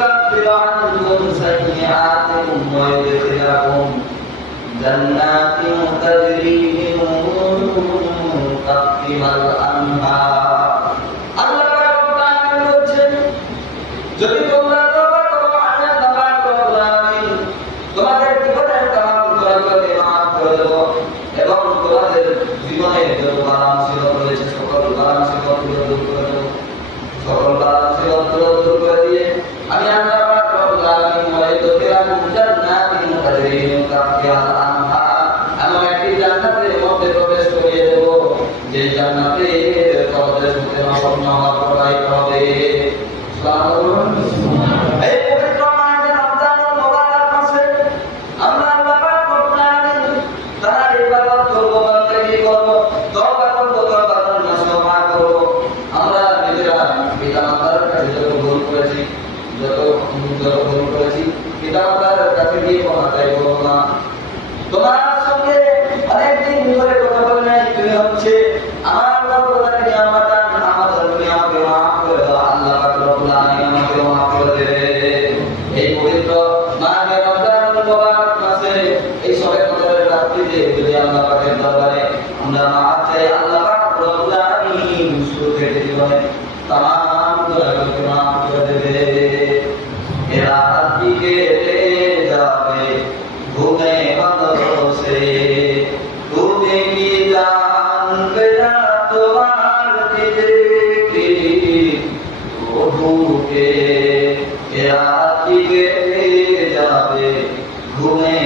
ويكفر عنكم سيئاتكم ويدخلكم جنات تجري من تحتها الأنهار আল্লাহ রাব্বুল আলামিন বলেন যদি তোমরা তওবা করো আল্লাহ রাব্বুল আলামিন তোমাদের জীবনের কাম করে মাফ করে দেব এবং তোমাদের জীবনে যত বাধা মুসিবত রয়েছে সকল বাধা মুসিবতগুলো দূর করে দেব সকল বাধা মুসিবতগুলো দূর করে দিয়ে আমি আল্লাহ রাব্বুল আলামিন ওয়াইদখিলাকুম জান্নাতিন তাজরি মিন তাহতিহা আল-আনহার এমন একটি জান্নাতের মধ্যে প্রবেশ করিয়ে দেব যে জান্নাতে তোমাদের সাথে নহর প্রবাহিত হবে সুবহানাল্লাহ এই পবিত্র মাস রমজানুল মুবারক মাসে আমরা আল্লাহ রাব্বুল আলামিন তার ইবাদত করব বন্দেগী করব তওবা করব তওবার নাসোমা করব আমরা নিজেরা পিতামাতার কাছে যত ভুল করেছি যত ভুল করেছি পিতামাতার কাছে গিয়ে ক্ষমা চাইবো না তোমার সঙ্গে অনেকদিন ধরে কথা বলে নাই তুমি হচ্ছে আমার রব্বুল নিয়ামত আমাদের নিয়ামত মাফ করে দাও আল্লাহ পাক রব্বুল আলামিন আমাকে মাফ করে দেবে এই পবিত্র মাহে রমজানুল মুবারক মাসে এই সবে কদরের রাত্রিতে যদি আল্লাহ পাকের দরবারে আমরা মাফ চাই আল্লাহ পাক রব্বুল আলামিন শুরু থেকে জীবনে तमाम গুনাহকে মাফ করে দেবে এরা দিকে যাবে ঘুমে বন্দোসে তুমি কি জানবে না তোমার দিকে ওহুকে এরা দিকে যাবে ঘুমে